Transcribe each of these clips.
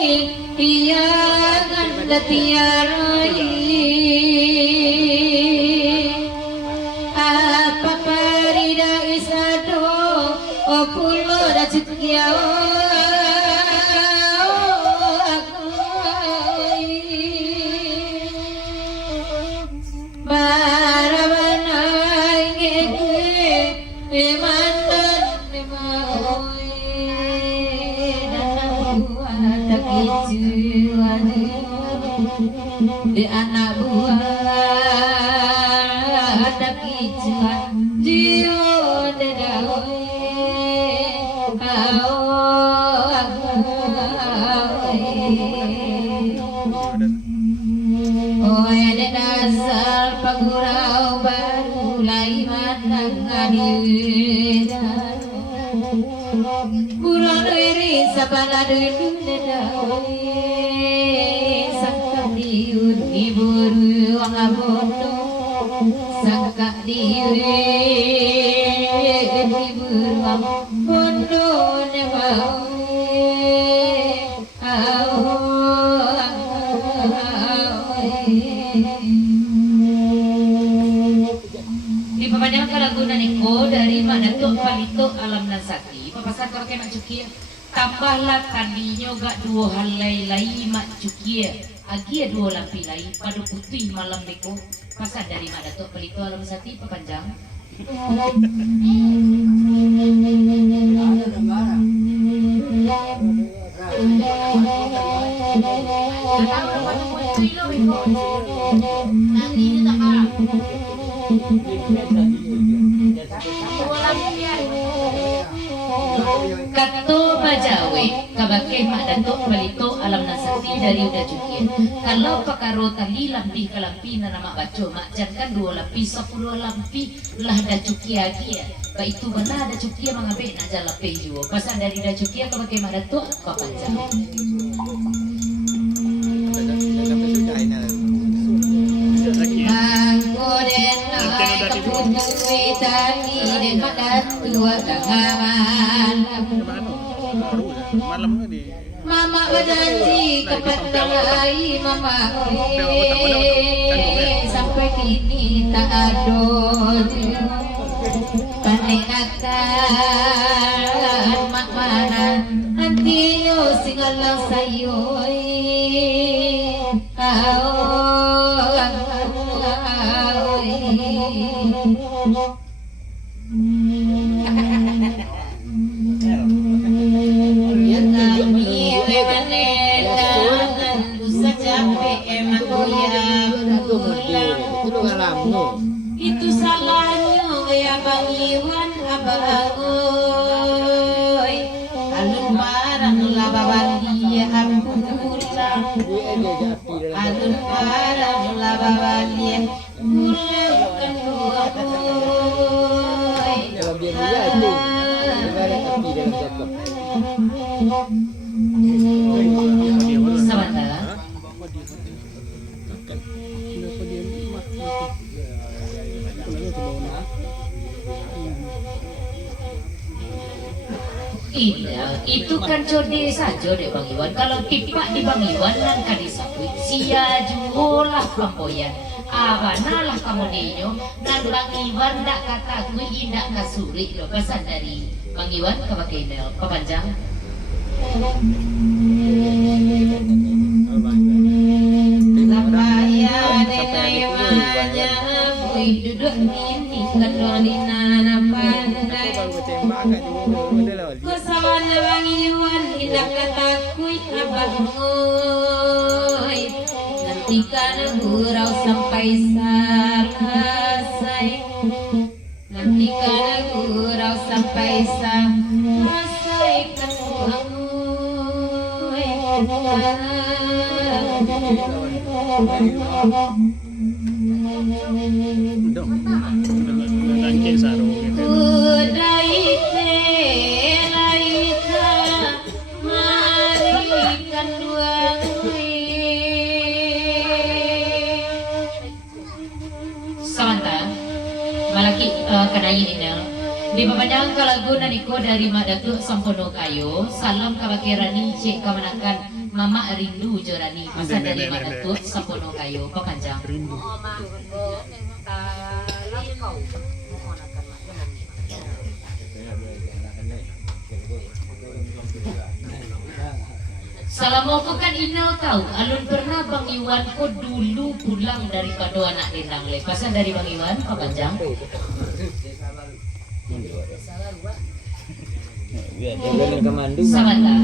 iya ganda tiarai apa parida isado opulo da cikiao di anak buah ada kicuan jiwa dedawe oh ada dasar pagurau baru lai matang adiwida burang iri sabana dulu dedawe iburu wangabondo sangka diri iburu wangabondo ne mau di pemandangan lagunan Niko dari Madatuk Palito Alam Nasaki papasan kalau kena cukia tambahlah tadinya gak dua halai lai mak cukia agia dua lampi lai pada putih malam beko pasan dari Madatuk Palito Alam Nasaki pepanjang Kato Bajawe kabake Madatuk Palito Alam Nasaki dari udah cukia kalau pakaro tali lampi kalampi na nama baco makjan kan dua lampi 10 lampi lah da cukia kia ba itu benar da cukia mangabe na jalape juo pasan dari da cukia kabake Madatuk kapanjang Mama berjanji kepada ai mama sampai kini tak ada panengakan mak mana antiyo singalang sayo itu salahnya ya Bang Iwan abagoy alun barang labawan dia ampulah alun barang labawan dia mulai bukan dua boy kalau dia itu Iya, itu kan code saja deh Bang Iwan. Kalau tipak di Bang Iwan nan kadisapui sia juolah kampoyan. Abanalah kamu ninyo nan Bang Iwan ndak kata kui indak kasuri lo pesan dari Bang Iwan ke pakai email kepanjang. Lapaya denayanya kui duduk ini kendolina pandai. Kusawana Bang Iwan indah katakui abagoy nanti kana gurau sampai selesai nanti kana gurau sampai selesai kan bangoy Kadai Inel di pemandangan kalagu naniko dari Madatuk Sampono Kayo salam kabakirani cek kamanakan Mama rindu jorani pasal dari Madatuk Sampono kayo papanjang. Selama ko kan inaw tahu, alun pernah Bang Iwan ko dulu pulang daripada anak Denang le. Pasal dari Bang Iwan papanjang. Samanta.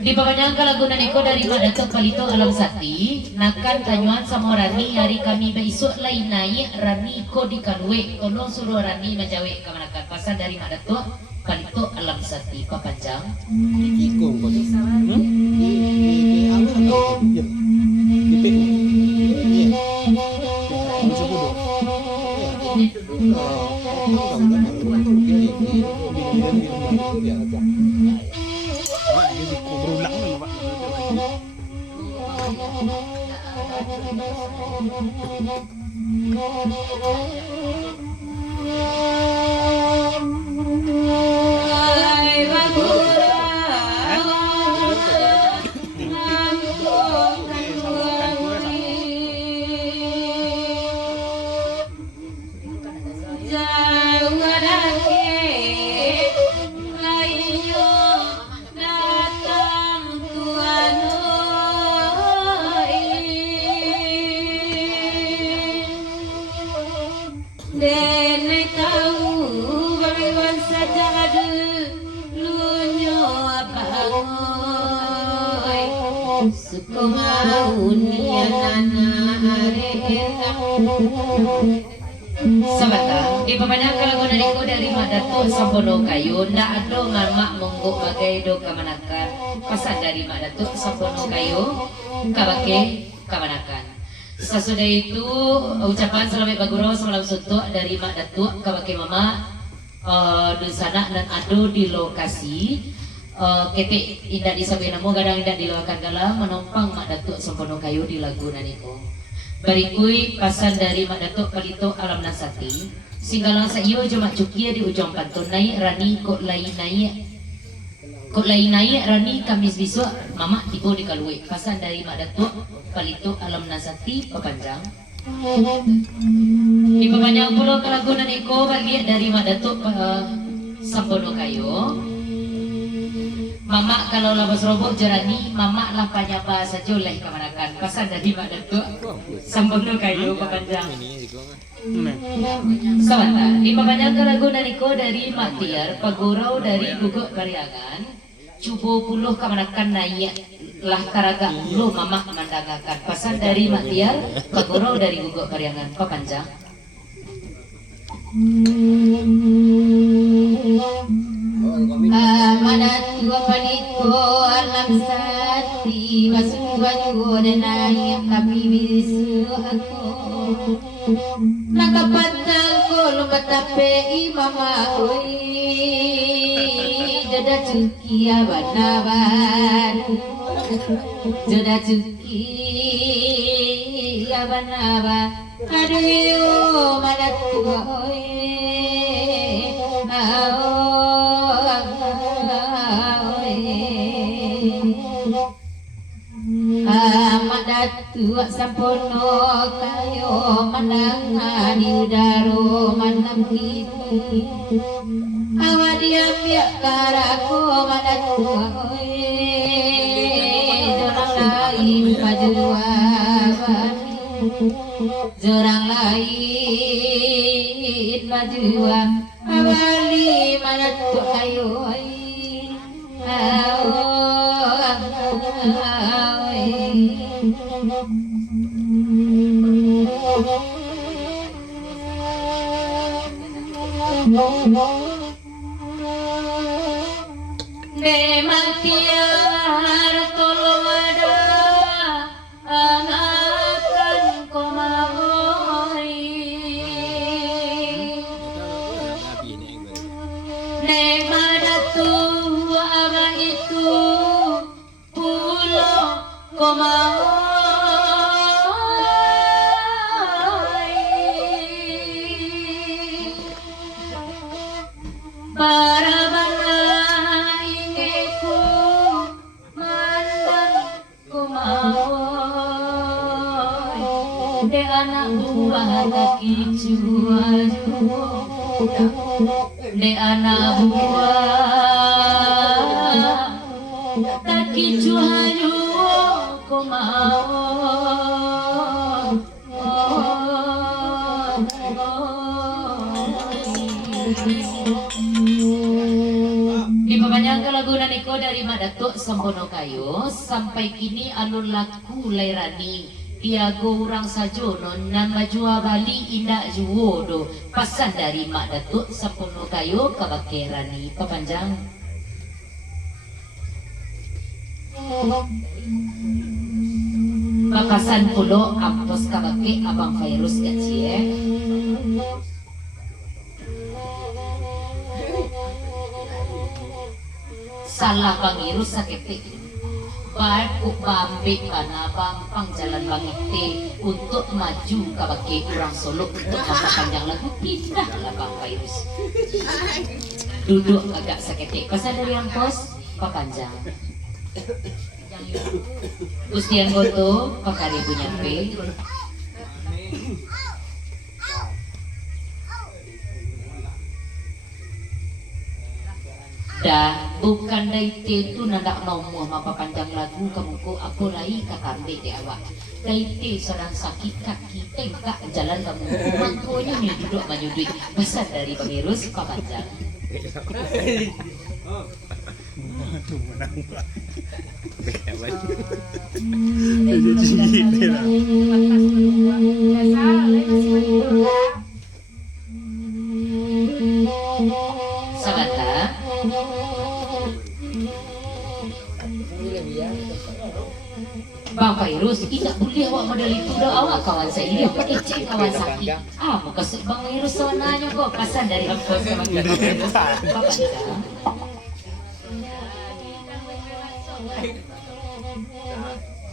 Di papanjang kalagunan iko dari Madatuk Palito Alam Sakti, nakan tanyuan sama Rani hari kami besok lain naik Rani ko di kanwe, tolong suruh Rani majawe kamanakan pasal dari Madatuk Palito Alam Sakti papanjang. Sahabat, di papanjang kalagunan iko dari Madatuk Sampono kayo, ndak ada mama monggo bagai do kamanakan. Pasal dari Madatuk Sampono kayo, kabake kamanakan. Sesudah itu ucapan selamat baguro salam suntuk dari Madatuk kabake mama di sana dan ado di lokasi. Ketik indah disampaikan namo gadang indah dilawakan gala menompang Madatuk Sampono kayo di lagunan iko. Berikui pasan dari Madatuk Palito Alam Nasati singgalang sa iyo jama cukia di ujung pantunay Rani kok lain naik Rani Kamis besok mama tibo di Kalue pasan dari Madatuk Palito Alam Nasati papanjang. Di papanjang pulau kelagunan iko bagian dari Madatuk Sampono kayo. Mama kalau labas robok jerani, mama lah panyapa saja oleh kamanakan. Pasal dari Madatuk Sampono kayo papanjang. Sahabat, di papanjang kalagunan iko dari Matiar, Pagurau dari Guguk Pariangan, cubo puluh kamanakan naik lah taraga ulu mama mandagakan. Pasal dari Matiar, Pagurau dari Guguk Pariangan papanjang. Madatua Palito Alam Sakti Wasuwanku denai kami bisu aku nakapatang ko lumatape imama oi jada cuki abanaban jada cuki abanaban aduh madatua oi Madatuk Sampono kayo manang di udaro manam kini awadiam ya karako Madatuk jorang lain pajuan jorang lain pajuan awali Madatuk kayo Matiar tolong ada anakan komawai Madatuk apa itu pulau komawai para bana ingeku manda de anak buah kaki cuaju, de anak buah kaki cuaju kumau. Dipapanjangkan lagu Naniko dari Madatuk Sembono Kayu sampai kini alun laku lairani Tiago orang sajono nama jua Bali indak juwodo pasan dari Madatuk Sembono Kayu kabakerani papanjang. Bakasan pulo apos kabake abang virus gacie. Salah bangirus sakit baik bambe karena bampang jalan bangite untuk maju kabake orang Solo untuk panjang lagu pindahlah bang virus duduk agak sakit pasal dari yang pos papanjang Gustian Goto pakari punya pe dah bukan daite itu nandak nomo mapa panjang lagu kamuku aku rai kakambe de awak daite seorang sakit kaki tengkak jalan kamu mangkonya nih duduk manyudui besar dari virus papanjang. Sabata Bang Virus, tidak boleh awak model itu dah awak kawan saya dia pakai cek kawan sakit. Muka sih Bang Virus sonanya kok pasan dari kampus sama Virus. Bapak tidak.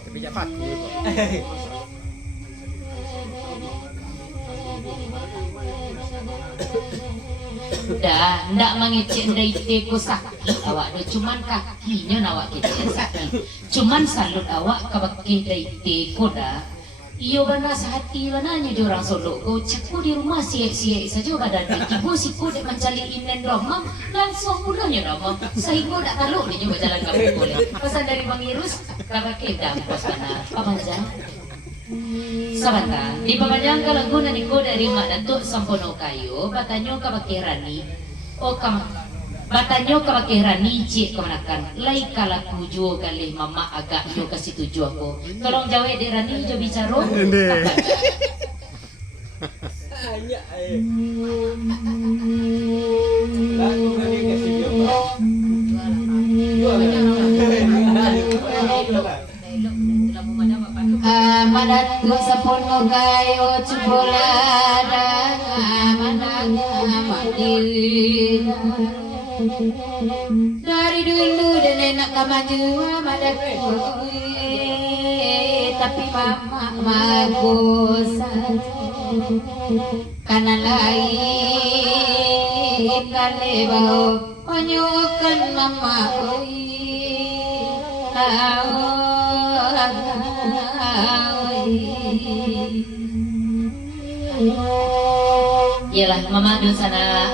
Tapi cepat. Dah, ndak mengecek daite ko sakit awak dia cuman kakinya nawak kita yang sakit. Cuman salut awak kabake daite ko dah. Iyo bana sehati bananya di orang Solo ko ceku di rumah siap-siap saja badan ibu si ko dek mencari inen romam langsung pulangnya romam sehingga dak taluk dia juga jalan kamu boleh. Pesan dari Bang Irus kabake dah pos bana pamanjang. Sebentar, di papanjang lagu Naniko dari Mak Datuk Sembono Kayu, batanyo kabakirani, batanyo kabakirani cik kemanakan, lai kalaku juo kali mama agak yo kasih tuju aku, tolong jawab dek Rani jo bicara. Hanya lagu kali kasih dia. Madatuk Sembono Kayu cupolada mandiri dari dulu dan enak maju Madatuk tapi mama bagus karena lain kali bau penyukan mama Yalah mama dulu sana.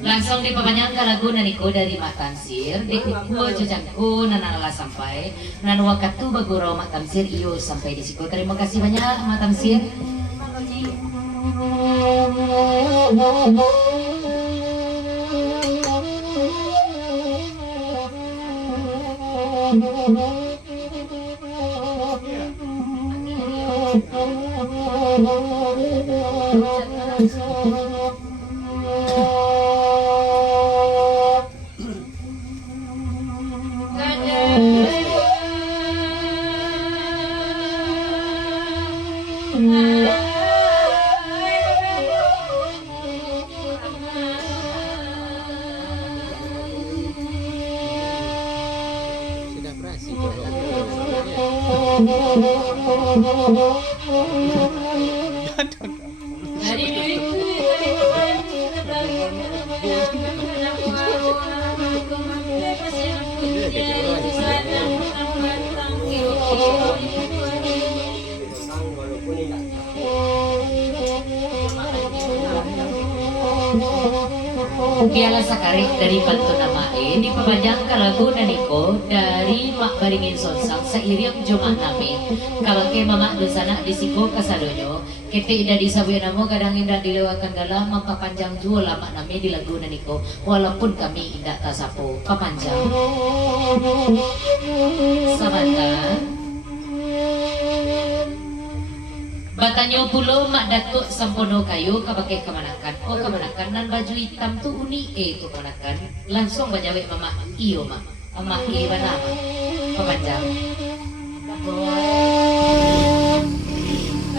Langsung dipapanjangkan lagu Naniko dari Mak Tamsir, dekukua jujangku nanala sampai nanwakatu bagurau Mak Tamsir iyo sampai di situ. Terima kasih banyak Mak Tamsir. Sudah berhasil kalau Piala sakari dari pantun namae diperpanjang ke lagu naniko dari mak baringin sonsang seiring jumat nami kalau ke mama dosana disiko kasadonyo kete indah disabuya namo kadang indah dilewakan galah mampapanjang jua lama nami di lagu naniko walaupun kami indah tasapo papanjang samanta Batanyo pulo mak datuk sampono kayu kabake kemanakan. Oh kemanakan nan baju hitam tu uni tu kemanakan. Langsung bajawek mama iyo mak. Mama iyo mana mak. Papanjang.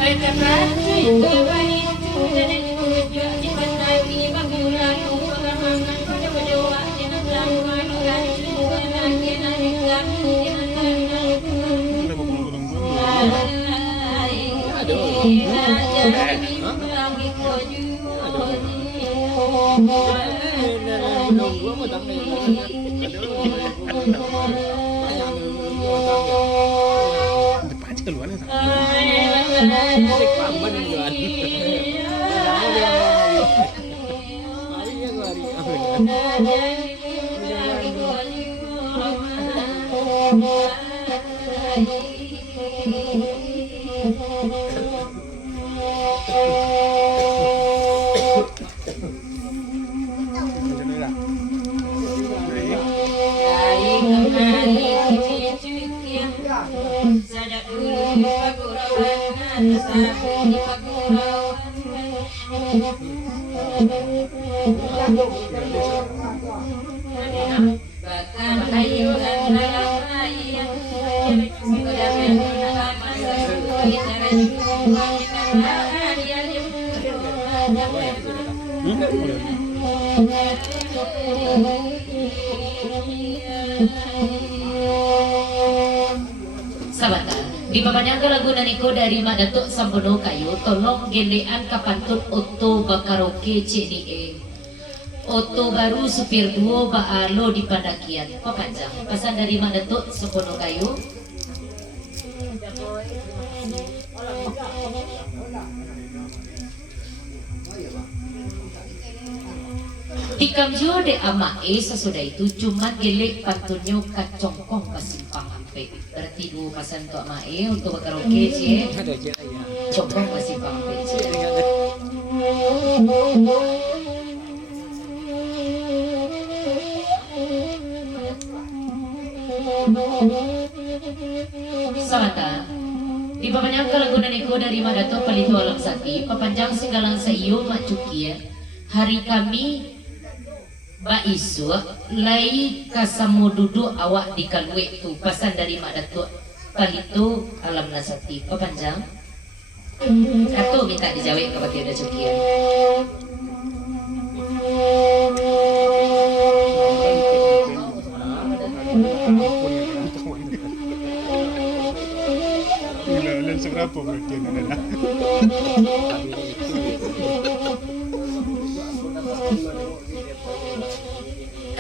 Ay kaprati kawai tu dan itu juga di pantai di bagulan pengamangan pada berdoa jangan lakukan dan juga lagi narikan Sahabat, dipapanjangkan lagu naniko dari Mak Datuk Sampono Kayu, tolong gendean kapantun Oto Bakaroke CDE. Oto baru supir duo Baalo di Pandakian. Papanjang, pesan dari Mak Datuk Sampono Kayu. Dikamjo de amae sesudah itu cuma gelek pantunyo kacongkong pasimpang ampe. Berarti dua pasan untuk amae untuk karaoke cie. ada je ya. Congkong pasimpang ampe cie. Samata dipapanjangkan lagu naniko dari Madato Palito Alam Sakti papanjang singgalang sa iyo macukia hari kami Baisu lai kasamu duduk awak di kalwe tu pasan dari Mak Datuk Palito Alam Nasati papanjang kato minta dijawab ke bagi udah cukian seberapa berarti adalah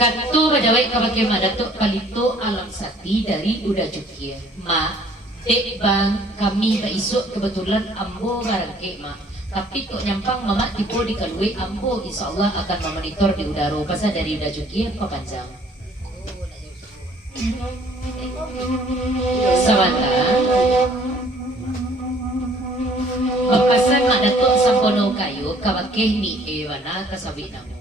Kato bajawai kabake Mak Datuk Palito Alam Sakti dari Uda Cukia. Ma, dek bang kami baisuk kebetulan ambo barangke ma. Tapi kok nyampang mama tipu di kalui ambo insyaallah akan memonitor di udara pasal dari Uda Cukia papanjang. Sawata. Papasan Mak Datuk Sampono Kayu kabake ni ewana kasabi namo.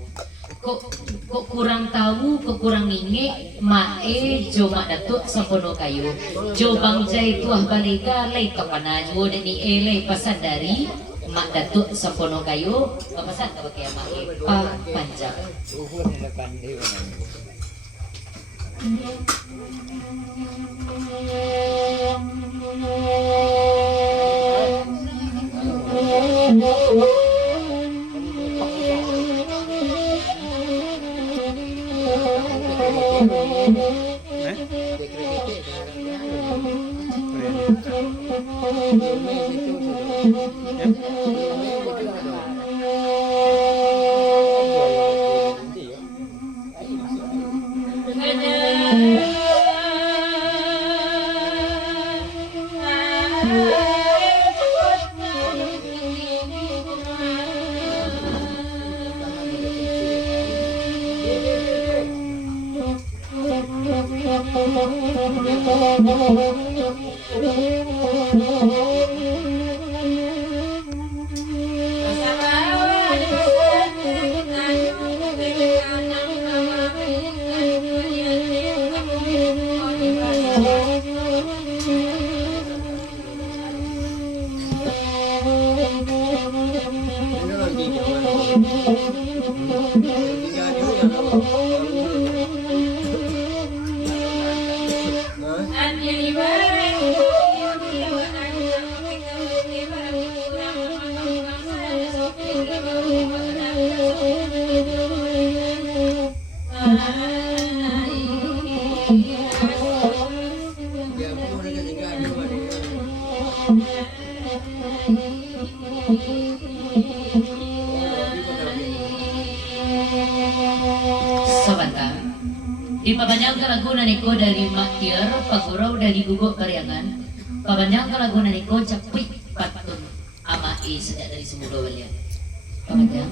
kok kurang tahu, kok kurang nginge mae jo mak datuk sampono kayu jo bang jai tuah baliga lay kapana jo deni lay pasan dari mak datuk sampono kayu papasan ka pakai mae pa panjang Uhur na pandai orang. Sebentar. Dipabanyang kalagunan niko dari Maktir, Pagurau dari Guguk Karyangan. Pabanyang kalagunan niko capik patun amai sejak dari semudo balian. Pabanyang.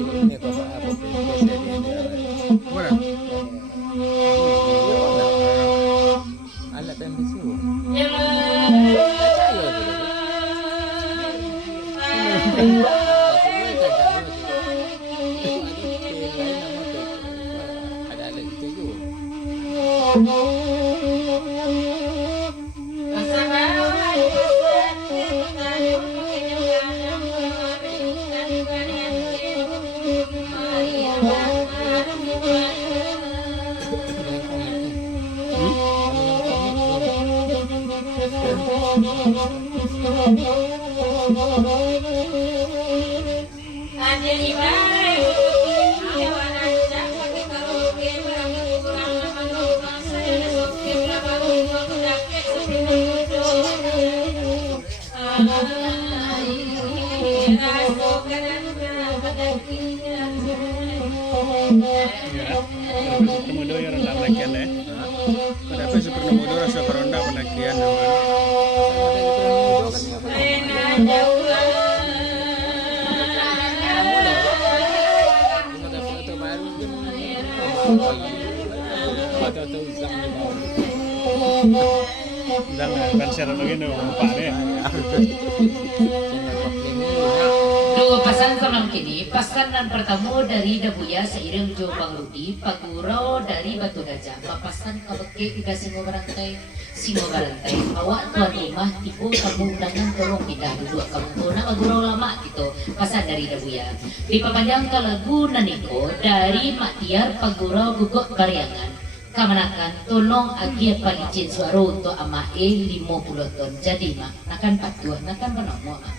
Ini bapak apa Mana? alat yang disuruh. Ada alat itu juga. Ketemu doi orang tak penakian deh. Pada apa super nemu doi rasa peronda penakian nama. Jangan kan share lagi nih umpak deh. Dua pasan kolam kini, pasanan pertama dari Dabuya seiring Jo Bang Rudi, Pagurau dari Batu Gajah, papasan kabeke ika singo barantai, awak tuan rumah tipu kamu undangan tolong pindah duduk kamu na Pagurau lama gitu, pasan dari Dabuya. Dipapanjang ke lagu Naniko dari Maktiar Pagurau Guguk Karyangan. Kamanakan tolong agi palicin suara untuk amae 50 ton. Jadi mak, nakan patuah, nakan penomo mak.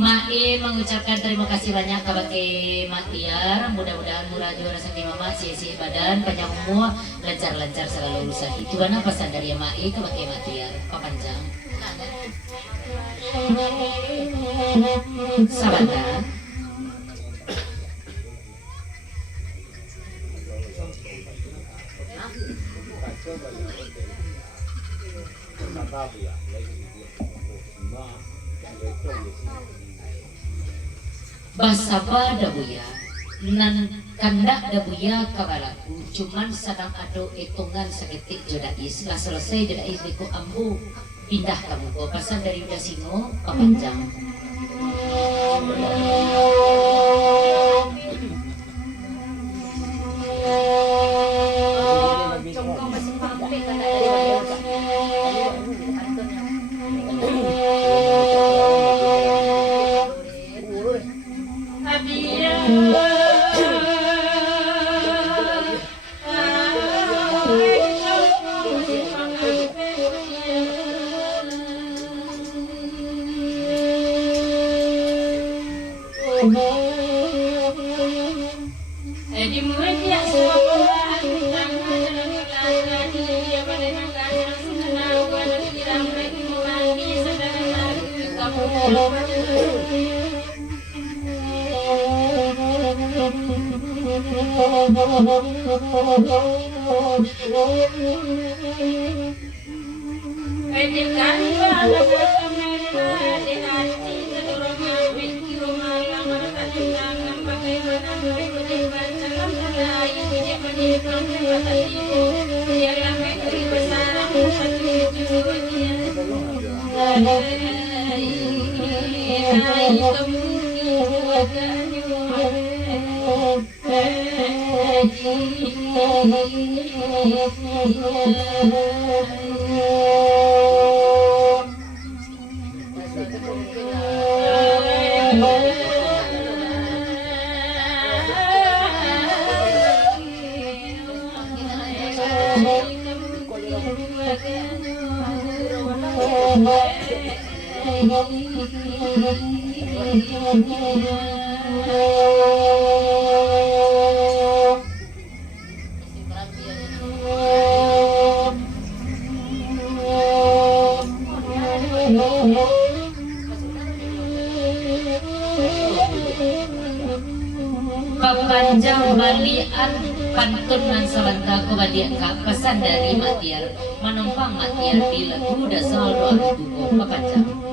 Mae mengucapkan terima kasih banyak kepada Maktiar. Mudah-mudahan murah juara sakti mama, sia-sia badan, panjang umur, lancar-lancar segala urusan. Itu mana pesan dari Mae kepada Maktiar. Papanjang. Sahabat. Basaba da buya nan kandak da buya kabalaku cuman sadang ado hitungan seketik jodais lah selesai jodais diku ambu pindah kamu ko pasal dari udah singo papanjang Papanjang balian pantun nan sabanta ko badia ka pesan dari Matiar menumpang Matiar di lagu dasal doa tuko papanjang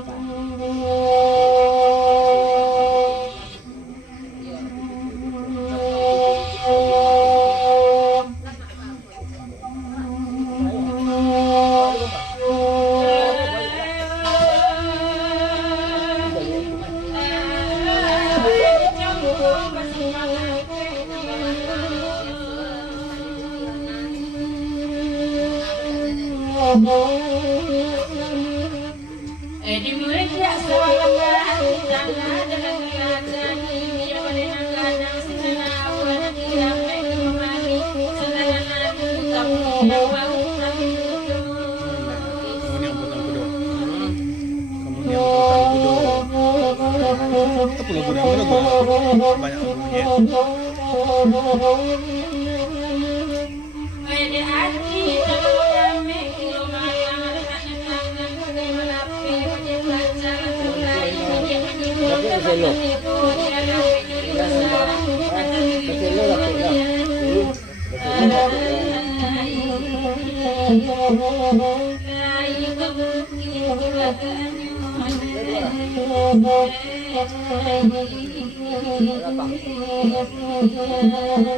banyak bunyinya.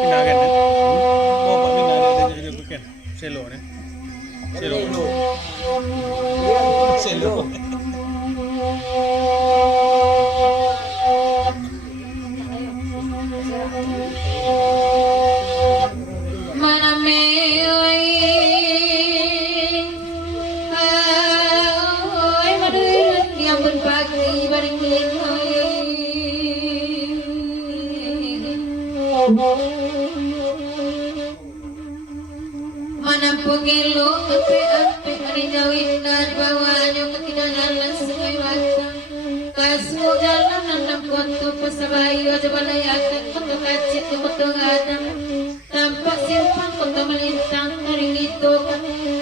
Pinagan na. Oh, pak pinagan na dito bukan. Selo na. Selo. Selo. Manampung elo ape-ape arinjawin dan bawanya kekidalan sungai watang kasu jalan nanam koto pasabayo jabalayakan koto kacik koto gadang tampak simpang koto melintang taring itu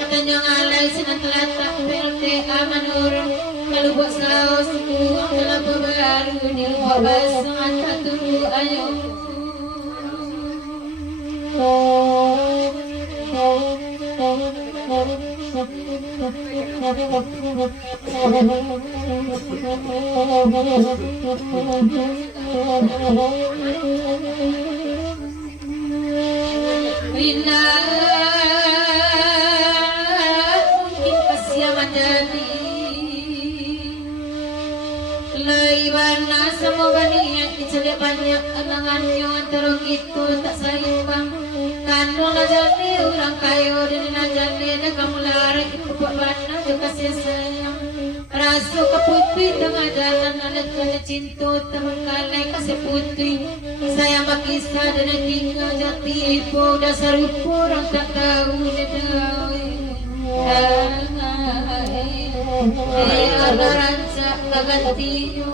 katanya ngalai sinan telatak PLTA manurun kalau buat saus uang dalam baru di luar basah antar tunggu ayo Bila mungkin kasih menjadi laibana semoga niat dicari banyak alangannya terus itu tak seimbang kandung najani orang kayu dan najani dan kamu lari buat bana juga sayang rasu ke putih tengah jalan anak cinta teman kalai kasih putih saya makisah dan tinggal jati ibu dasar ibu orang tak tahu ada ranca kagantiyo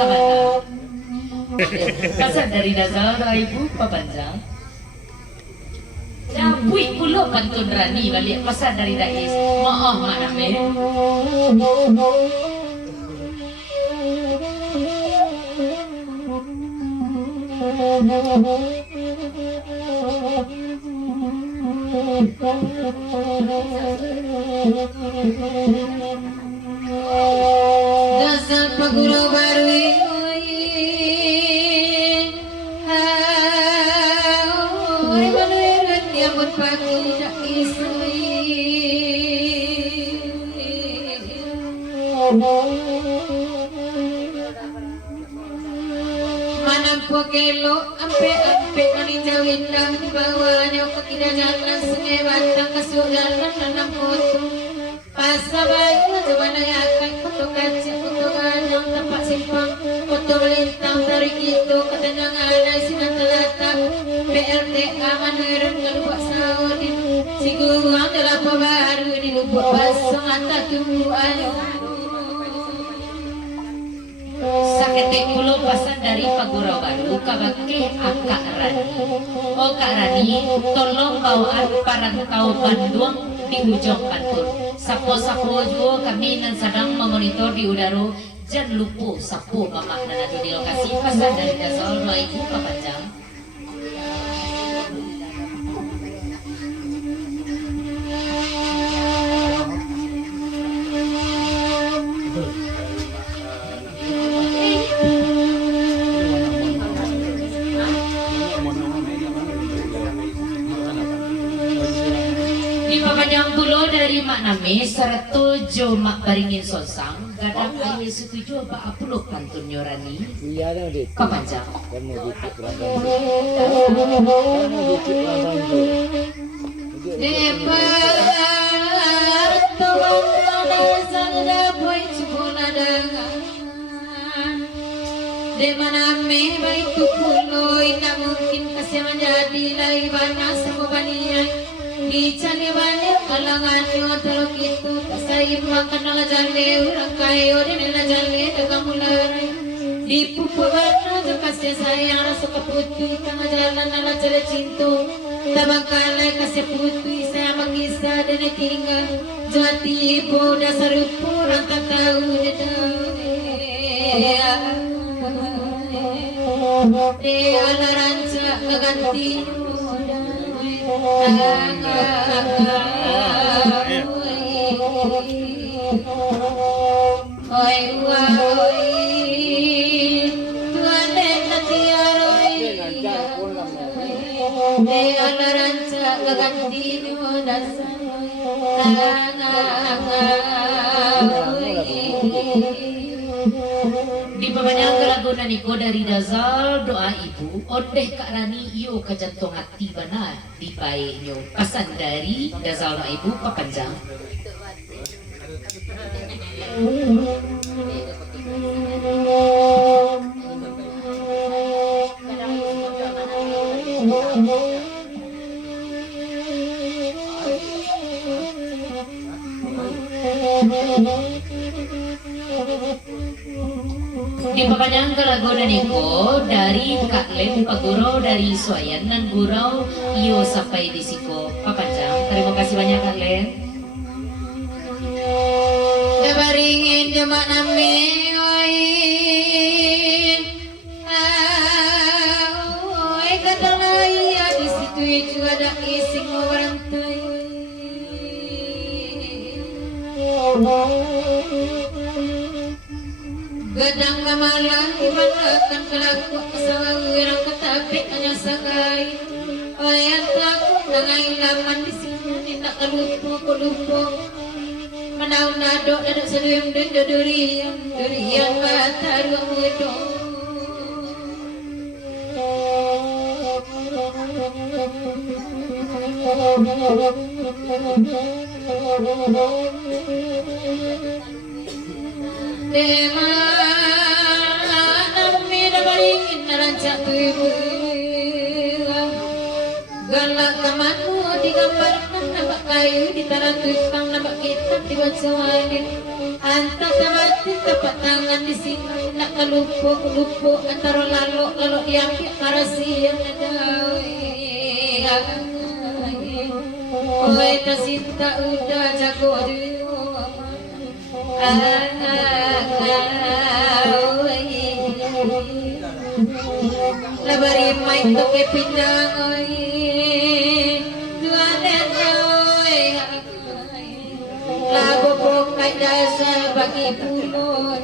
Sahabat, pasal dari dasar ibu papanjang. Napui pulo pantun rani balik pasal dari dais. Maaf mana me. Dasar paguro baru manampu kelo ampe maninjawin lang bawanya ke tidak jalan sungai batang ke jalan nanam foto pasabay jawana yakan foto kacil foto ganang tempat simpang foto melintang dari itu ketenangan sinan telata PLTA manuran keluar sawodin siguang dalam baru di lubuk basong atas tumbuhan Saketek pulo pasan dari Pagurau Baru kabake Kak Rani. Oh Kak Rani, tolong bawaan parantau Bandung di ujung Pantun. Sapo-sapo juga kami nan sedang memonitor di udara. Jangan lupa sapo mamak dan ada di lokasi pasan dari Dasar Ibu Papanjang. Papanjang pulo dari Mak Name serta Jo Mak Baringin Sonsang gadang ayah setuju apa apuluk pantun nyorani Iya dah dek. Papanjang Kamu dikit pelanggan. Kamu dikit pelanggan. Debar tawang dasar dapoy cukuna dengan de mana me baik tu pulo ina mungkin kasih menjadi laibana sama banian di cani banyak kalangannya terus itu saya makan ala jale orang kayu dan ala jale dengan mulai di pupu warna kasih sayang rasa keputih tengah jalan ala jale cinta tabang kalai kasih putih saya mengisah dan tinggal jati ibu dasar ibu orang tak tahu dia ala ranca keganti oi woi tuan dek tiaroi de ala ranca keganti dasar di Papanjang kelagunan niko dari Dazal doa ibu odeh Kak Rani iyo kajantong hati bana di baiknya pasan dari Dazal doa ibu Papanjang. Di papanyang kalagonan niko dari Kak Len Pagurau dari Suayan nan gurau iyo sampai di siko papanjang. Terima kasih banyak Kak Len. Dabaringin jemaah nami oi kadalaya di situ itu ada ising warantai gadang kamalan ibanakan kelaku sawawirang ketapik hanya sangai ayat aku nangai laman di sini tidak kelupo Manau nado nado seduyung dunjo durian bataru mudo Tema nami dabaringin narancak tuibu galak kamanmu digambarkan nampak kayu ditaruh tuipang nampak kitab dibaca walid antak tabatin tapak tangan di sini nak kelupo antara lalu diambil karasi yang ada oi tasinta udah jago labari mai toke pinang oi lagu pokai dasar bagi pulon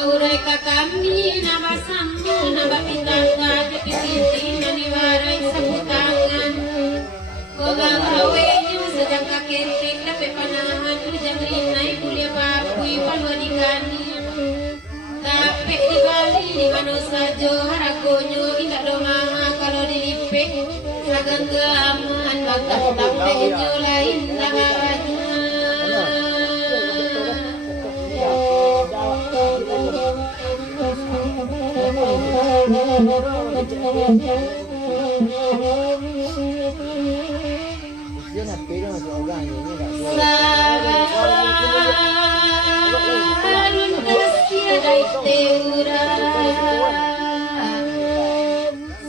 Saurai kami nama sambu nama pitaka dipiti nani warai sebutangan kogang awenya sedang kaketek tapi panahan ujang rinai kuliah papui palwanikani tapi di Bali di mana saja harakonyo indak domaha kalau dilipik sagang keaman bakal tak denyo lain lagaranya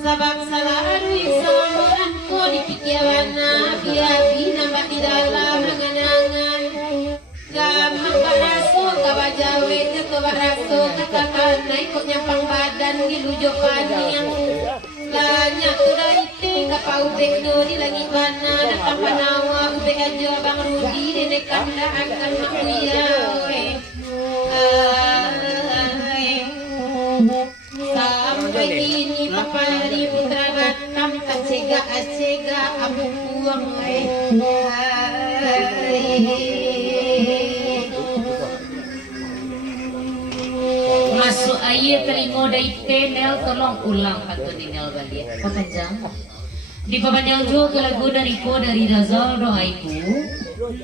sabab selalu isamuran ko di pikiran na biabi nambah di dalam angan-angan gampang baraso kawajawe jatuh baraso katakan naik kok nyampang badan gilujo paniang banyak tu daite kapau bekno di langit bana datang panawa ube aja bang Rudi denekan dah akan makuya sampai ini papari putra Batam tak cega abu buang Masuk air telingo daite nel tolong ulang pantun nel balik papanjang di papanjang juga lagu dari Razal doa ibu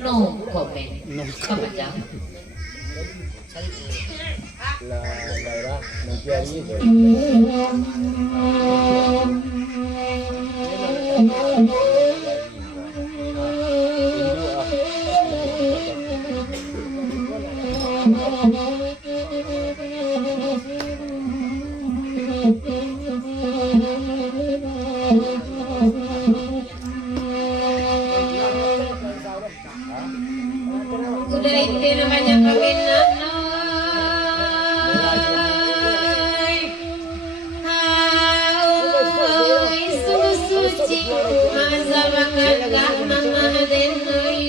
no comment papanjang la daerah Nantiari udah itu namanya kawinan suci masa makan gak mama denoi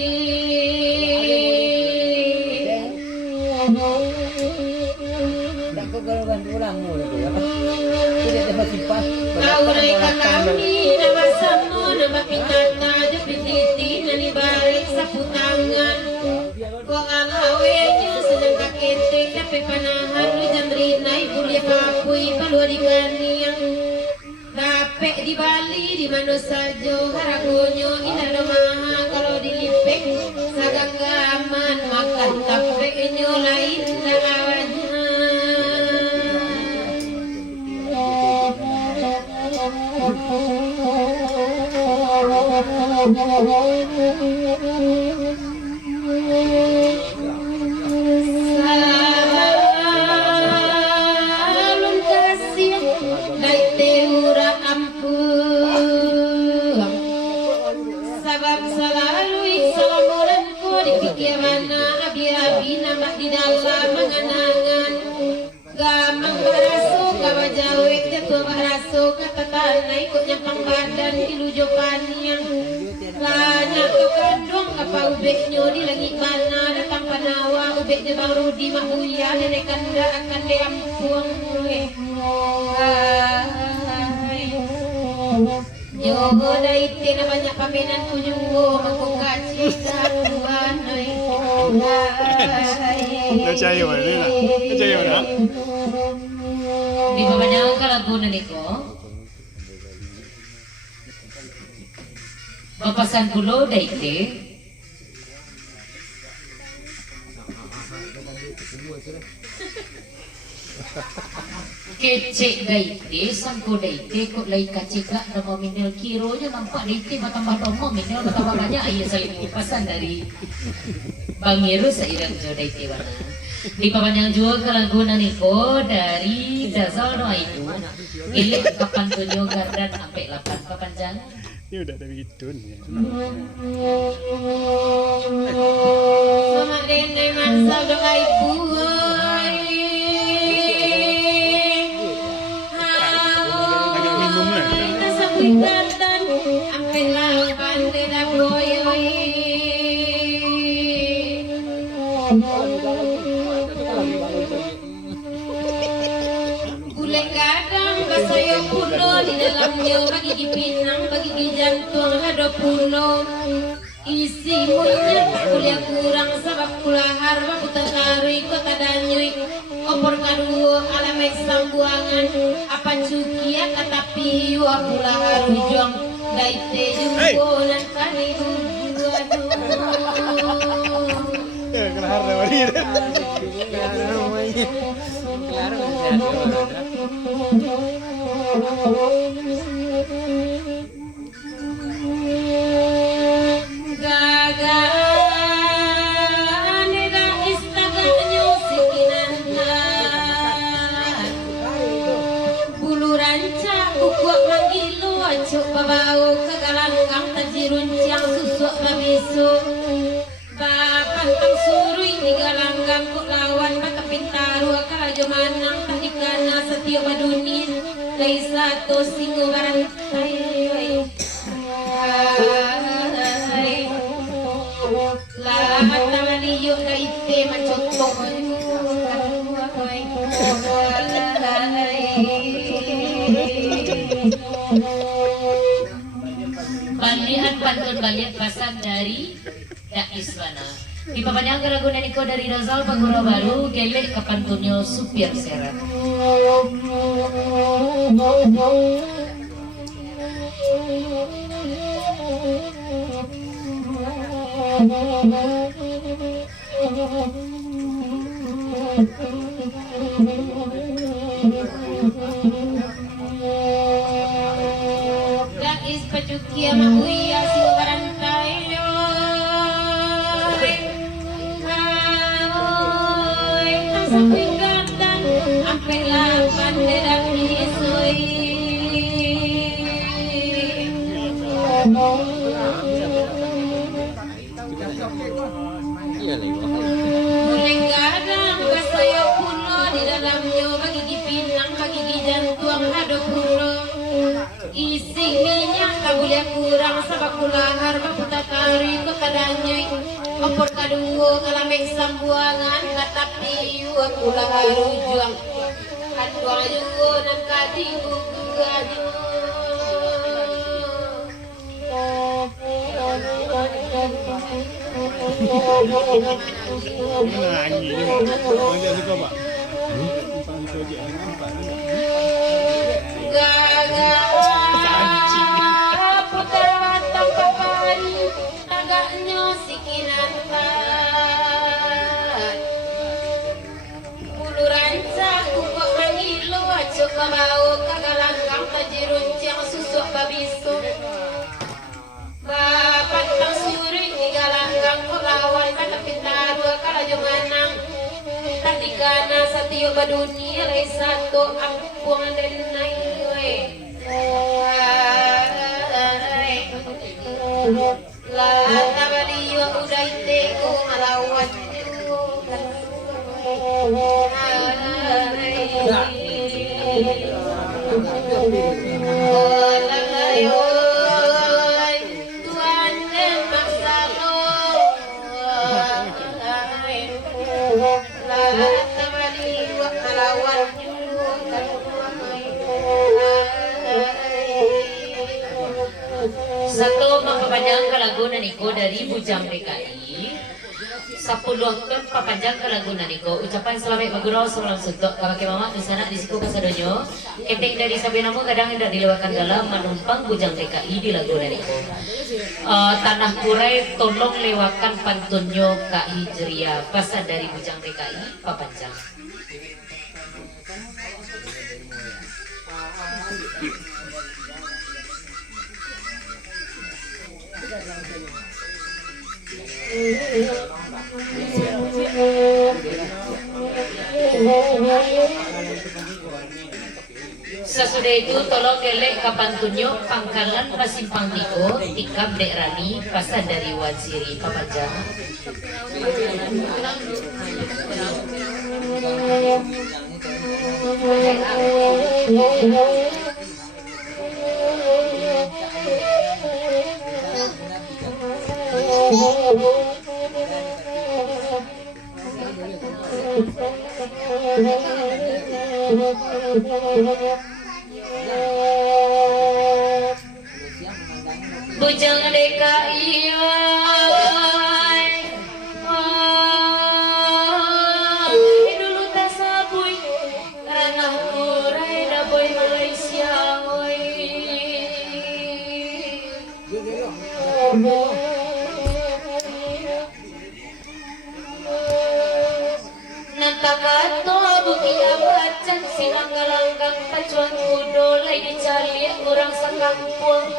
tak kegolongan pulang mulu ya tidak dapat simpan kau reka kami nama samu nama pitaka jepititi sapu tangan kok alawenya sedang kakete tapi panahan lu jandrina ibu dia papui palu di yang dapet di Bali di mana saja haragonyo indah domaha kalau dilipek sagang gaman makan tapeknya lain lawannya salun kasih dai teura ampun sabab selalu salamuran ko di pikiran abi-abi nama di dalam mengenangan gamang baraso gawa jawe jatuh baraso kata tanah ikut nyampang badan ilujo paniang banyak tuh kandung apa ubeknya di lagi mana datang panawa ubeknya baru di mahuya nenek kanda akan diampung Jogo daite na banyak paminan kunyunggo magkukachi sa tuan Nachayo na. Di ba niya ang kalagunan nito? Papasan kulo daite. Kece daite, sangko daite, kok lay kacika na maminil kiro nyo nampak daite matambah domo minil matawakannya ayah saling papasan dari Bangiro sa irang jo daite wana. Di papanyang juga kalagunan niko dari Dazal doa itu. Ilik kapan tunyo gardan sampai 8 papanjang. Ini udah ada begitu nih. Sama dene mansal doa ibu Agak minum lah. Sampingatan ampe lawan deda boy Gulai gadang basayo pulo di dalamnya bagi pinang bagi jantung ada pulo isi mulut kuliah kurang sebab kulahar baku terlari kota danyui opor kaduo alamek sambuangan apa cukia kata piu aku lahar ujung daite jumbolan kani aduh Kelahar dah bari. Gagane da istaganyo sikinanda bulu ranca kukuak manggilo acuk babau kegalanggang tajiruncang susuk babisu bapantang surui digalanggang kuk lawan mata pintaru kalajo manang tahikana setiap badunin dari satu singo barantai lahat tangan iyo na ite macotong Balian pantun balian pasang dari Daiswana. Di papanyang kalagunan niko dari Dazal Paguro Baru gelek kapantunyo supir serat. Dais pacukia mahuya siwarantai sampingatan ampe lapan dedak disui Muleng gadang kasayo puno di dalamnya bagi pinang bagi jantung ada puno isi minyak kabulia kurang sabak kulahar baputa tari kekadanya opor kaduo ngalamek sambuangan katapi aku lahar ujung kadua juga nan kadiu gaju Nyanyi juga. Dia suka pak. Panggil dia nampak. Putar mata papari agaknya sikinatan bulu rancang kukok mangilo aco kabau kagalanggang tajiruncang susuk babisuk bapak tang suri digalanggang kulawan patapitaru kalajumanang tadikana satio badunia rai satu ampung denai we la tabaliyo uday teko malawan Tuhan dan maksalo la tabaliyo malawan Satu mapapanjang kalagunan niko dari Bujang DKI. 10 ton papanjang kalagunan niko. Ucapan selamat maguraw sa walang suntok. Kabake mama di sana di siku kasadonyo. Ketik dari sabinamu kadang hendak dilewatkan dalam menumpang Bujang DKI di Laguna niko. Tanah Kurai tolong lewatkan pantunyo Kak Hijriah. Pesan dari Bujang DKI papanjang. Sesudah itu tolong gelek kapan tunjuk pangkalan pasimpang niko tikam dek rani pasar dari Wansiri papanjang. Bujang DKI dulu tak sabui ranah Kurai da boy Malaysia Nantakato buki abacan sinanggalanggang pacuan kudo lay dicari orang sakampung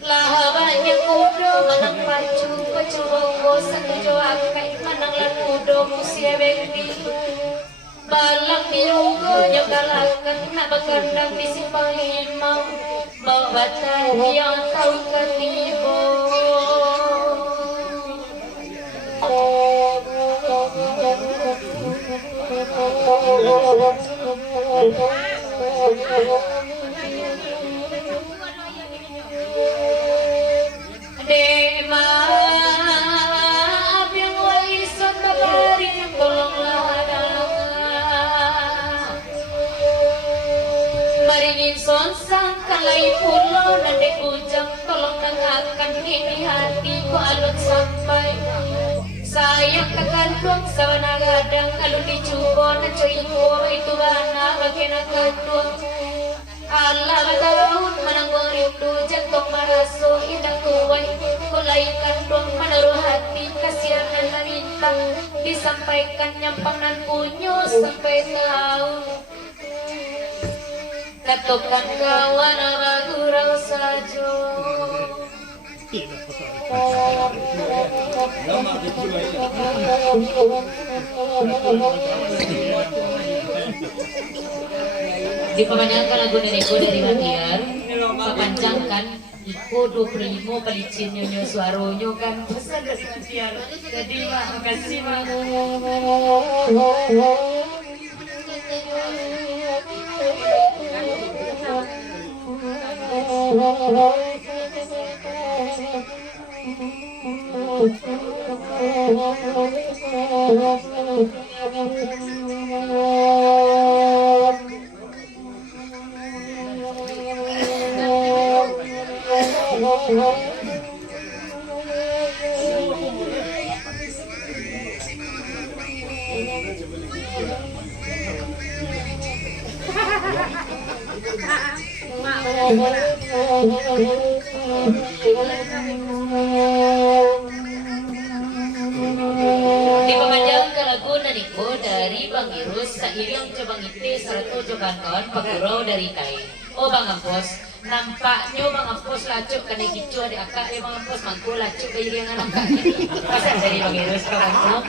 lahabannya kudo manang pacu bonggo satu joakai manang lan kudo musia bekti balang birugo nyogalakan nak bakandang di simpang limau bawatan yang tahu ketibo Dema abang waisan babari tolonglah maringin sonsang kalai pulau nande ujang tolong dengarkan ini hatiku alun sampai sayang kekandung sawana gadang alun dicubo na coyko itu bana bagian kandung Allah batahun menanggung rindu jantung maraso indah kuwai kulai kandung menaruh hati kasihan bintang disampaikan nyampanan kunyo sampai tahu katukan kawan abagurau sajo dipapanjangkan lagu Neneko dari Matiar papanjangkan Iko 25 pelicin nyonya suaronyo kan pesan dari Matiar jadi mak makasih mak Di pemanjang Kalaguna niko dari Bang Irus sairing coba ngiti serta coba kawan pagurau dari kain. Oh Bang Ampos, nampaknya Bang Ampos lacuk kena gicu ada akak ya Bang Ampos mangku lacuk dari yang anak akak. Pasal dari Bang Irus kawan.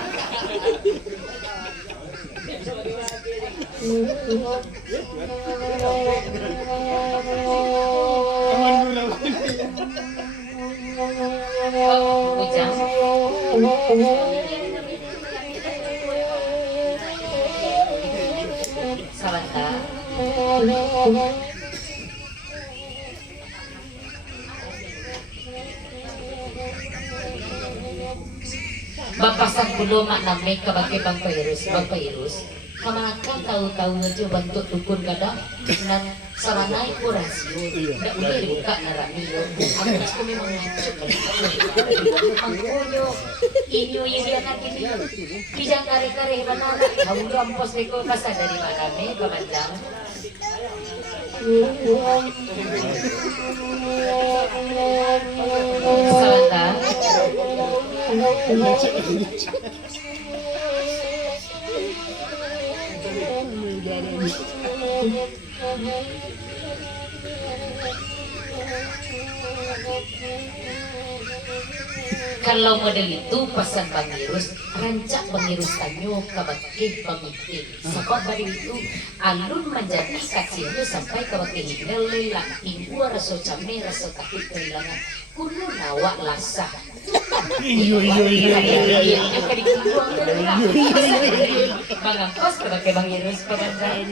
Oh, ujang. Salanta. Bapasan kulo mak namay kabagay Bang Pairus. Kamanakan tahu-tahu aja bentuk dukun kadang nan saranay ko rasyo. Ndak boleh dibuka na ramilo. Ang gusto memang ngacuk kali. Mangkunyo inyo yung anak ini. Kijang kare-kare banana. Kamu rampos niko pasal dari mana me kamanjang. Salanta. Kalau model itu pesan Bang Irus, rancak Bang Irus tanyo kabagay pangiti. Sabab dari itu alun menjadi kacilnya sampai kabagay hinel laking gua raso came raso kakit kehilangan kuno nawak lasah. Iyo. Bang Ampos kabagay Bang Irus pamanjang.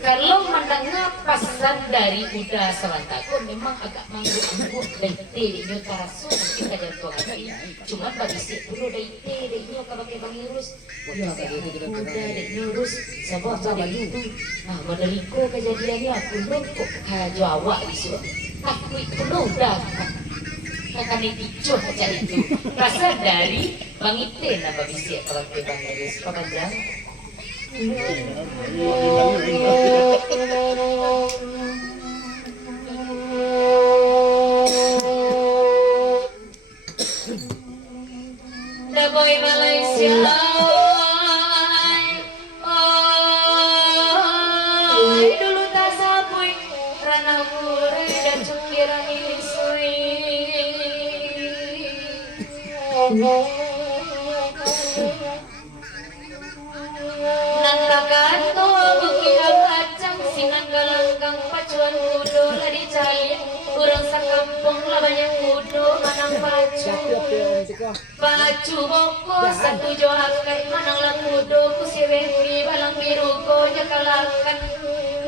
Kalau mendengar pesan dari Uda Sawantako memang agak manggut-manggut dari teh taraso kita jatuh hati. Cuma bagi si dulu dari teh nyo kabake Bang Irus. Udah dari Irus sebab dari itu. Nah, modeliko kejadiannya aku nungkuk ke Jawa isu. Aku itu udah akan dipicu aja itu. Rasa dari Bang Ite nama bisi kabake Bang Irus pamanjang. The boy Malaysia, dulu tak sabui, ranau kure dan cukiran isui. Nangkakanto buki ang acang sinanggalanggang pacuan kudo ladi cali kurang sa kampung labanyang kudo manang pacu pacu boko satu johakai manang lakudo kusirewi balang biruko jakalakan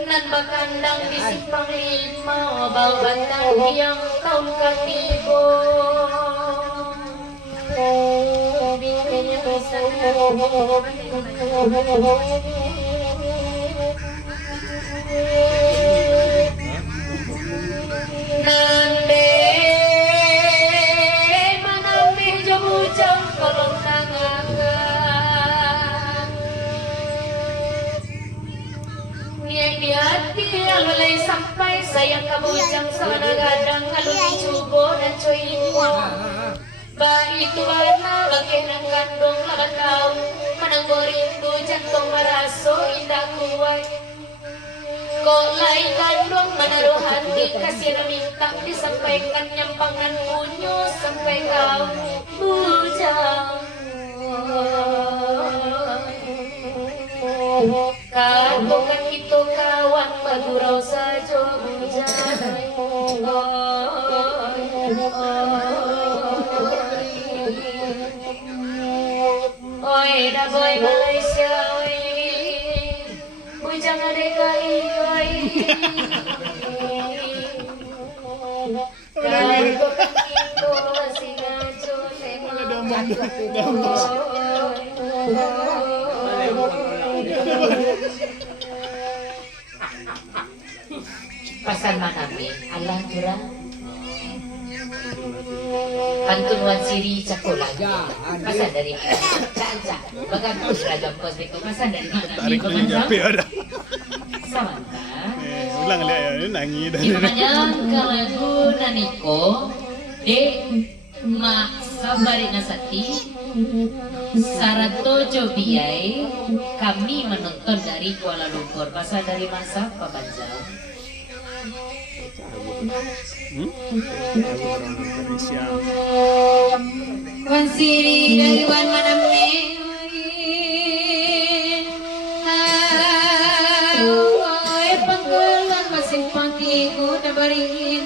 nan bakandang di simpang lima bau batang yang tahun katibo bingkanya bisa nande manambi jabujang kolong tangan niay di hati alulay sampai sayang kabujang sa nagadang alulay cubo dan coyinwa ba itu warna bagian ng kandong laban tahu manang borindu jantong maraso indah kuway kok lain kandung menaruhan dikasih minta disampaikan nyampangan punyo sampai kau bujang bukan itu kawan bagurau saja bujang oi da boy Malaysia oi bujang DKI oi kalau itu masih ngaco memang Pasan manami, alah kurang. Pantun wan siri cakulan. Pasan dari Caca. Bagus ragam kosmik. Pasan dari mana? Tarik dulu jape ada. Samanta. Ulang lihat ya, nangis dah. Gimana kalau lagu Naniko de ma sabari nasati Sarato Jobiai kami menonton dari Kuala Lumpur. Pasal dari masa Papanjang. Wan siri dari wan maname pangkulan masing pangkiku na baringin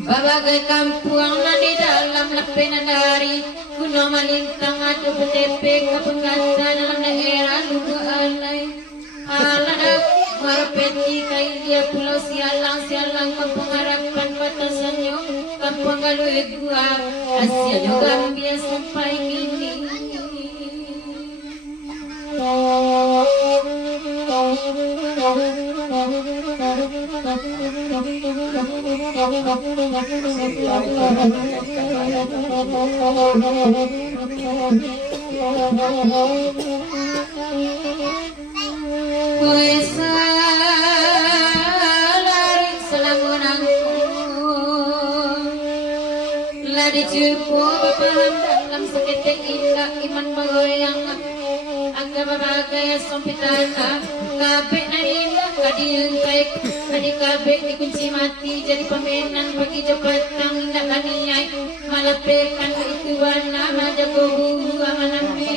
babagai kampuang na di dalam lepe na dari kuno malintang atau betepek kapengkata dalam daerah lugu alay aladak marpeti kay dia pulau sialang kampung harapan batasannya kampung galuh gua asyanya Gambia sampai kini lari selamunangku lari cupu berpaham dalam seketik indah iman bergoyang agama bagai sompitana kabeh na indah kadiung baik kadi kabeh dikunci mati jadi pembenan bagi jabatan indah kaniai malapekan itu warna majago buah manambe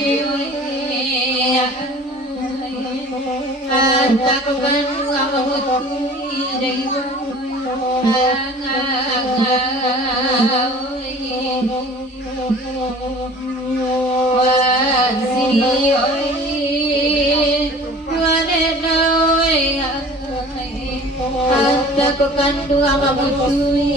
Anta ko kanu amamutui dewa Anta ko kanu amamutui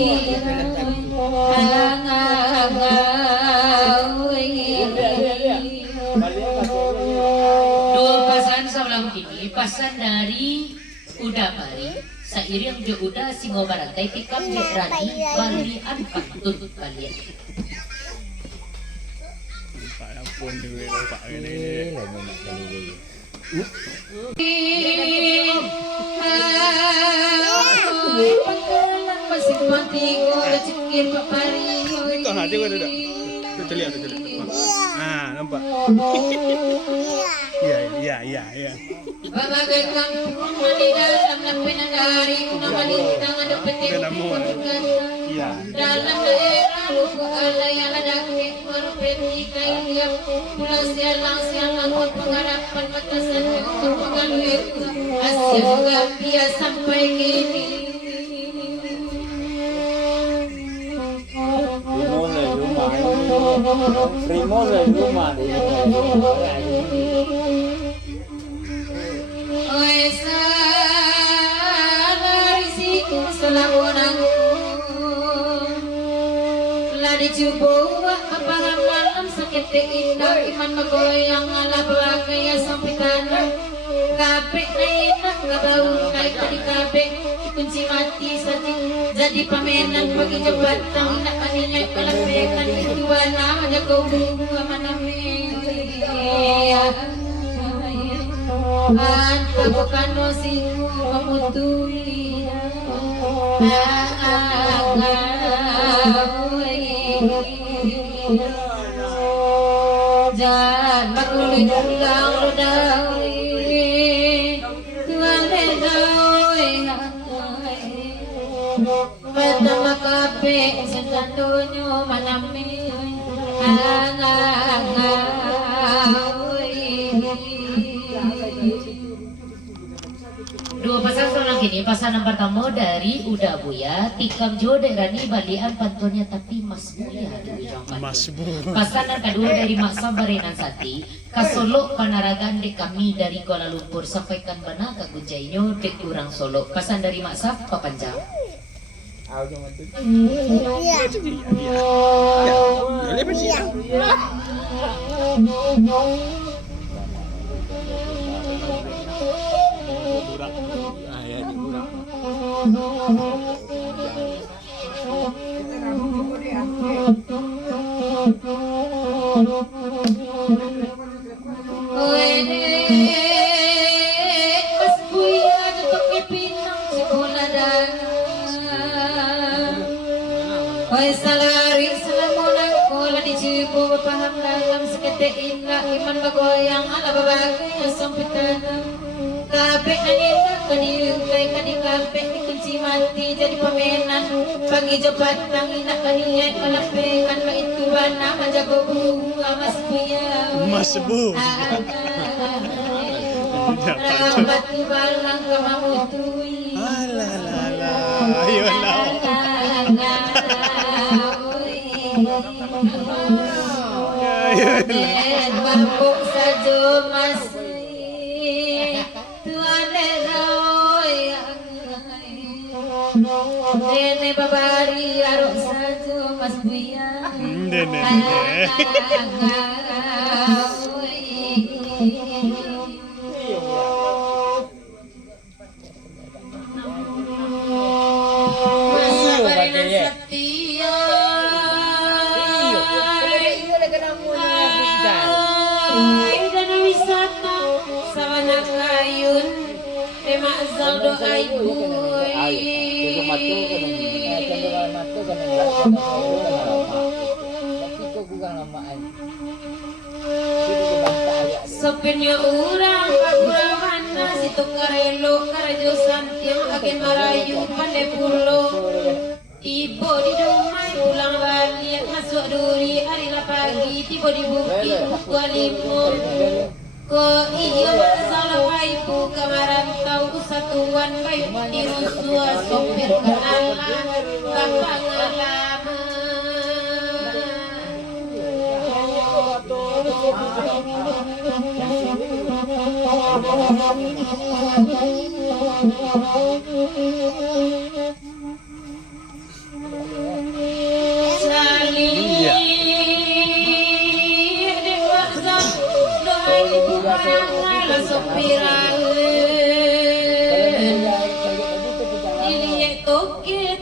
Dua pasan sebelah kini pasan dari Udapari seiring je udah singo barantai tikam je rani balian pantun balian. Pak pun duit pak ini. Masih mati ko rezeki papari. Kau hati kau ada tak? Tu lihat. Ah, nampak. Ya. Babagai kampung mandi dalam lampinan dari kuna malintang ada petik Iya. dalam daerah lugu alay aladake marupeti kailiap pulau sialang pengharapan batasan pengaluir Asia Gambia sampai kini Primo le rumah di lari cubo apang malam sakit indah iman magoyang ala bagai sampitana kape na inak kabau kay tadi kape kunci mati sati jadi pamenan bagi jabatan nak kaninya kalapekan itu wana jago bunga maname anta bukan nosiku memutui jangan makulit ulang ludawi tuane dawi pertama kape sedandonyo manami Dua pasang seorang kini pasangan pertama dari Uda Buya tikam jode rani balian pantunnya tapi mas buya Mas Bu. pasangan kedua dari Mak Sabarenan Sati Kasolo Panaragan de kami dari Kuala Lumpur sampaikan bana ke Gunjainyo de kurang Solo pasan dari Mak Saf Papanjang Ao cho mình tí. Iya, iya. Ya, boleh bersih. Burak. Ah, ya, di burak. Mas Buya tutup ke pinang sekolah dah. Oi salari selamunan kola di cipu berpaham dalam sekete indah iman bagoyang ala babagai sampitan. Kape anina kaniukai kani kape dikunci mati jadi pamenan pagi jobat tangina kanian kalape kan lo itu bana majago bunga Mas Buya. Mas Bu. Batu balang kamamutui. Alah. Ayo lah. Dan bapuk saja masih Tuan Leroy Dene babari arok saja Mas Buya Dene. Masa barengan setia Dana wisata Sawana kayun Tema azal doa ibu Sopirnya orang Pagurawana Situ karelo Karajosan Tiang agen marayu Pandai pulo Tiba di rumah pulang balik masuk duri hari lah pagi tiba di bukit pukul 5 ko iyo salah ibu kamaran tahu satuan baik tiru sua sopir kenalan bapak ngalaman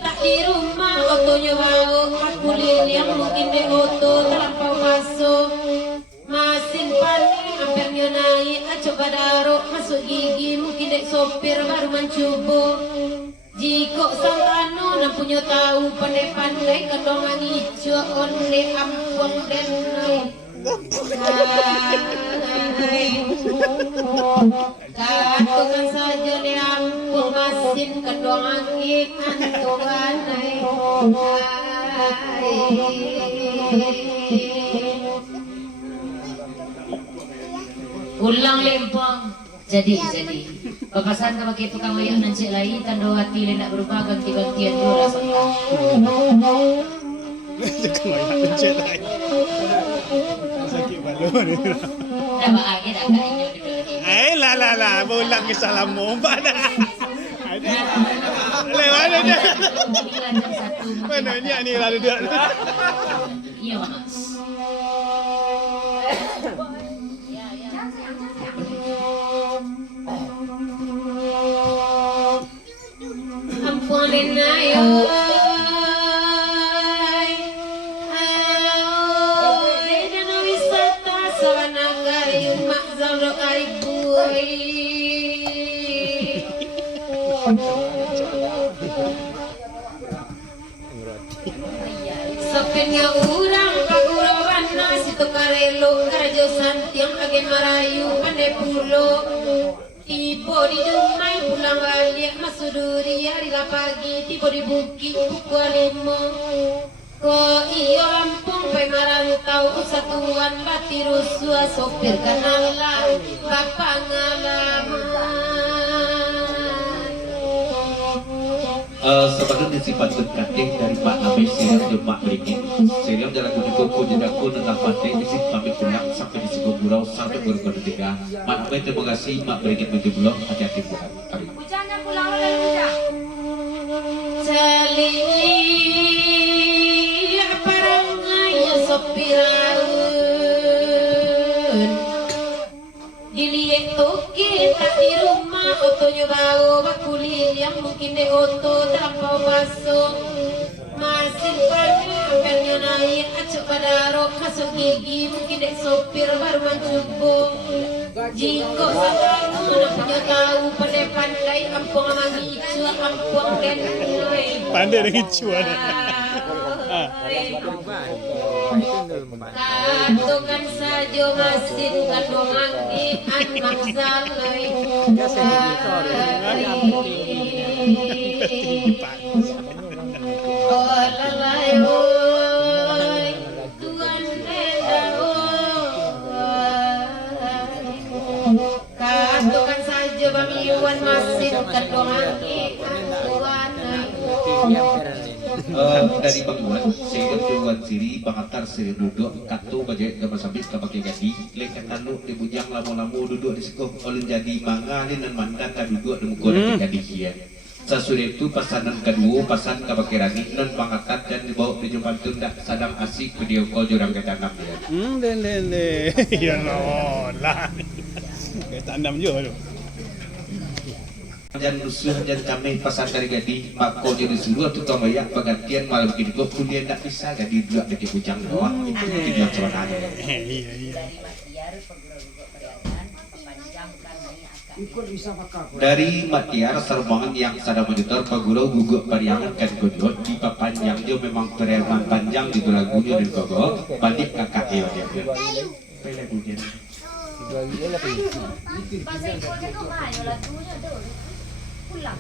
tak di rumah otonya bau kulin yang mungkin di oto terlampau masuk masin paling hampirnya naik coba daruk masuk gigi mungkin dek sopir baru mencoba jika sang anu nak punya tahu pandai-pandai kedongan hijau onde ampun dan Katukan saja di ampun masin kedong angin antukan Ulang lempang jadi papasan ka pakai tukang wayak nan cik lai tando hati le nak berubah ganti-gantian dua rasa Tukang wayak cek lai. Sakit balon. dah bahagia dah kat inyo di belakang Lah, ulang kisah lama pada. Mana dia? Mana ni lalu dia. iya mama ampunin ayo dana wisata sawana kayu mak zaldo ibu Sopirnya urang pagurawan situ karelo karajosan tiang agen marayu pandai pulo tiba di rumah pulang balik masuk duri hari lah pagi tiba di bukit pukul 5 ko iyo Lampung pai marantau satuan bati rusua sopir kenalan bapak ngalaman sebagai sifat berkatih dari Pak Amis Seriam dan Pak Beringin Seriam jalan kunikoko jendaku tentang pantai isi pamit pulang sampai di Sibu Gurau sampai berikut ketiga Pak Amis terima kasih Pak Beringin menjebulong hati-hati pulang Saling otonya bau bakuli yang mungkin de oto terlampau masuk masih panjangnya naik acuk badaro masuk gigi mungkin de sopir baru mencukup jiko sama mana punya tahu pandai ampung amangi cua ampung dan Pandai dengan cuan. Katukan saja masin kandungan di anak salai. Oh lalai oi Tuhan benda katukan saja bamiwan masin kandungan di dari Banguan, sehingga Tuan Siri, Bangatar Siri duduk, Katu Bajai Gambar Sabit Kabaki Gadi, Lekat Tanu di Bujang Lamu-Lamu duduk di Sekuh, Oleh jadi Mangalin dan Mandata duduk di Mukul di Gadi Kian. Sesudah itu pasanan kedua, pasan Kabaki Rani, dan Bangatar dan dibawa di Jumpan Tunda, sadang asik video call jurang ketanam dia. Den. Ya lah. Kayak tanam juga tu. Dan rusuh dan kami pasar dari Gadi mako jadi seluruh tukang bayak pergantian malam ini kok kuliah tak bisa jadi dua lagi bujang doang itu tujuan sebenarnya. Iya. Dari Matiar serbangan yang sadar monitor pagurau guguk pariangan kan godot di papanjang dia memang periaman panjang di lagunya dan gogo balik kakak dia. Pele bujen. Pulang.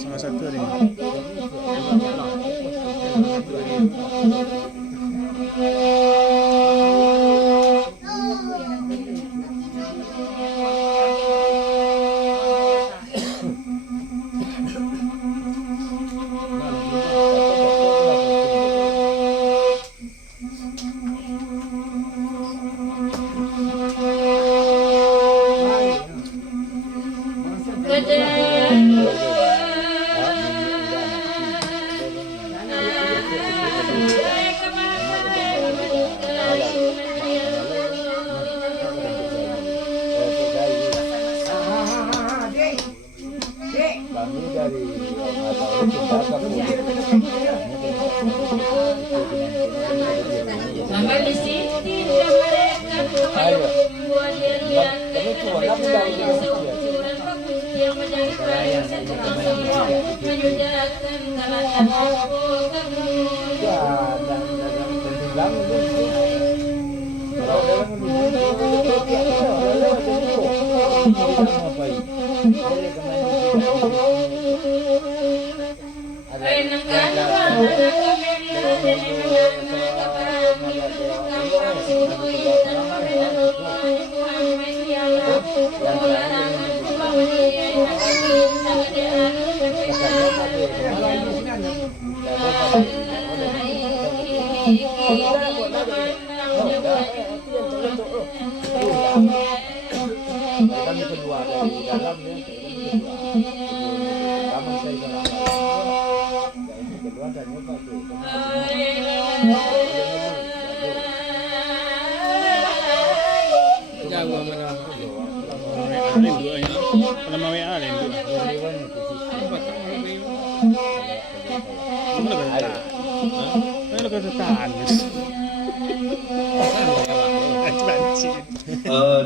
Sama satu ni.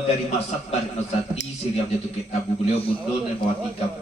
Dari masak Barik Nusati Siriam jatuh ke tabu beliau Bundul dan Mawati Kabu.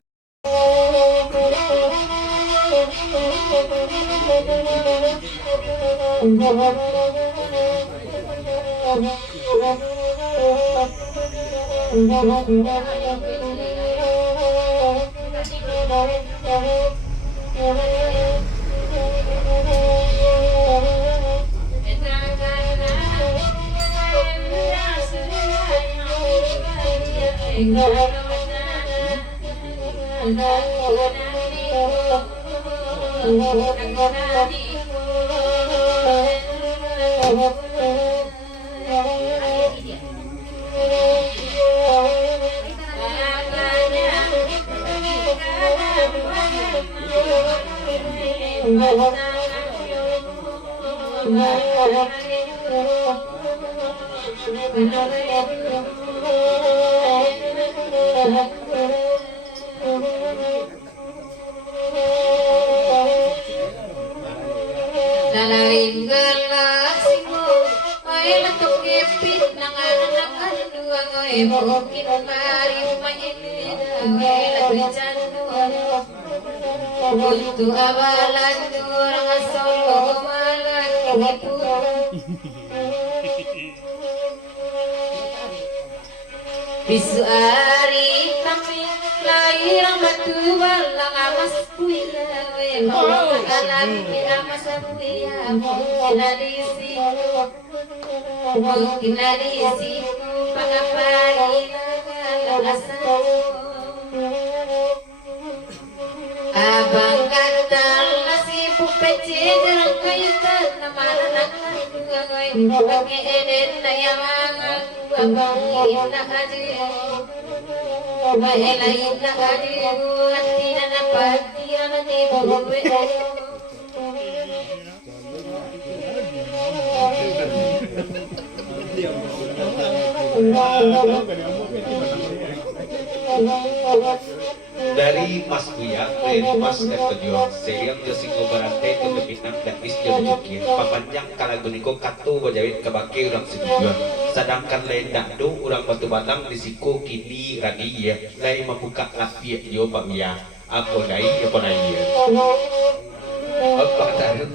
Lalaing galak singgo ay latok ipit ng anak dua ay mungkin mari mainin ay lagyan untuk awalan orang solo malah ibu bisu ari kami lahir matu balang amas kuya we alam kita masa kuya mungkin ada isi pangapari asa abang kadal nasi pupece derang kayutan namana nakal dua ngai pakai eden nayamangan abang ina aja baela ina aja hati dan apa dia nanti buwe dari Mas Buya ke Mas Studio serial Josingo Barante ke Bepinang dan Isjo Jukin papanjang kalaguniko katu bajawit kebake urang setujuan sedangkan lain dakdo urang batu batang risiko kini radi ya lain membuka lapiak yo pamia apa dai apa dai ya apa tahu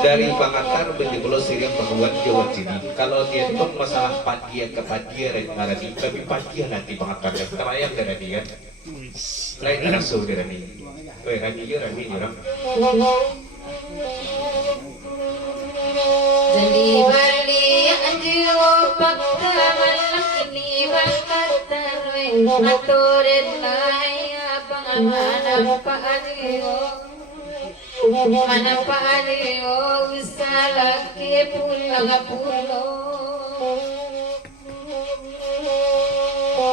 dari pengantar menjebol siriang penguat Jawa sini kalau dia tong masalah padia ke padia rengarani tapi padia nanti pengantarnya terayang dari dia lain langsung dari ini rani orang jadi bali anjiro pakta malak ini baktar we matoren laya pangamana paanio mana paanio usalake pulang pulo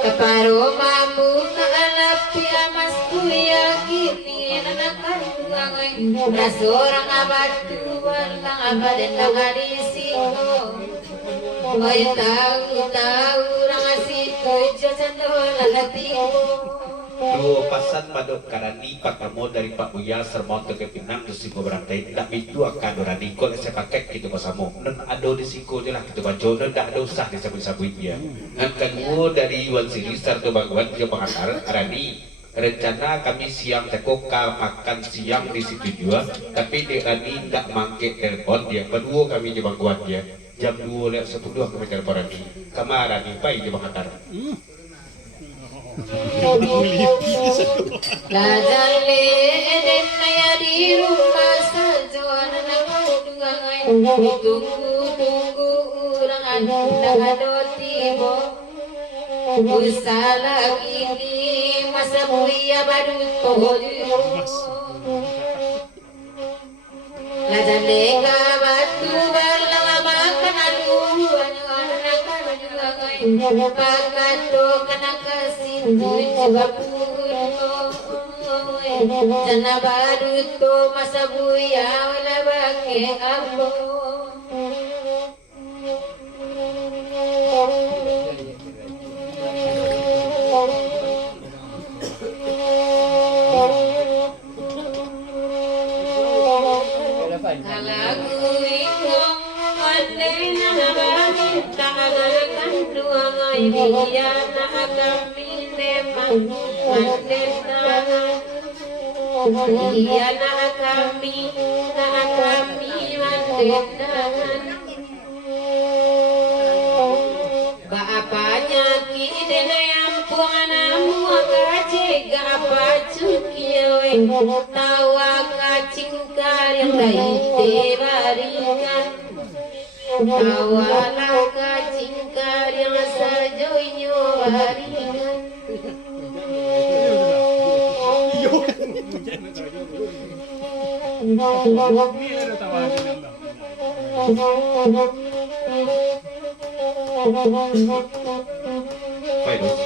kaparo mamu kaalapi amas kuya kini nanakan ngai rasorang abadu walang abaden langarisiko Ay tahu orang asik jajan dola hati dua pasan padok karani pakamo dari Pak Buya sermon ke Pinang Josingo Barante tak itu akan dorani kol saya pakai gitu pasamu dan ada di siko je lah gitu baca dan tak ada usah disabui-sabui dia dan kedua dari Wan Siri serta Bangwan dia pengantar arani rencana kami siang tekoka makan siang di situ juga tapi di Rani tidak mangke telepon dia berdua kami di Bangwan dia jam 2:10 kami telepon Rani kemarin pai dia pengantar Lajale eden naya di rumah sajuan nangudungai tunggu urang ado tibo usala kini masa buya badu toju Lajale ka batu balang makan adu pagkato kanakasinto juga puno jana baruto masabuya wala bake abo kalagu ingong andai na nabagi takagalakan dua ngai biya na agami neman mandetahan iya na agami mandetahan baapanya kide na yampung anamu agajega apa cukiyoy tawa kacing kari yang lain diberikan awalah kacingkar yang sajoinyo baringan Fairuz.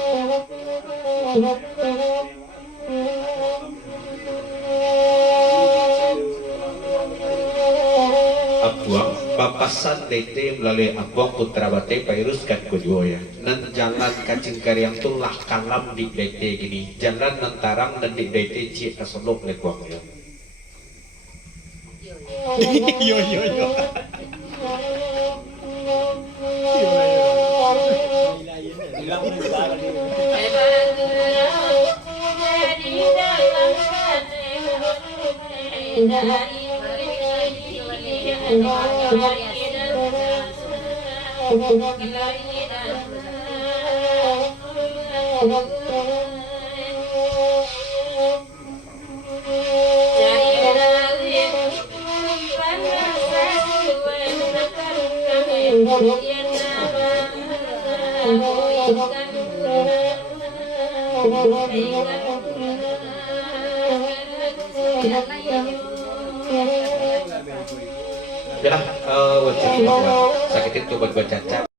Abuang papasan dete melalui abuang putrawate Fairuz kan kujoya nan jalan kacing karyang tulah kalam di dete gini jalan nentarang dan di dete cie kasolok lekuang ya Yo yo yo. Yalah, sakit itu buat cacat.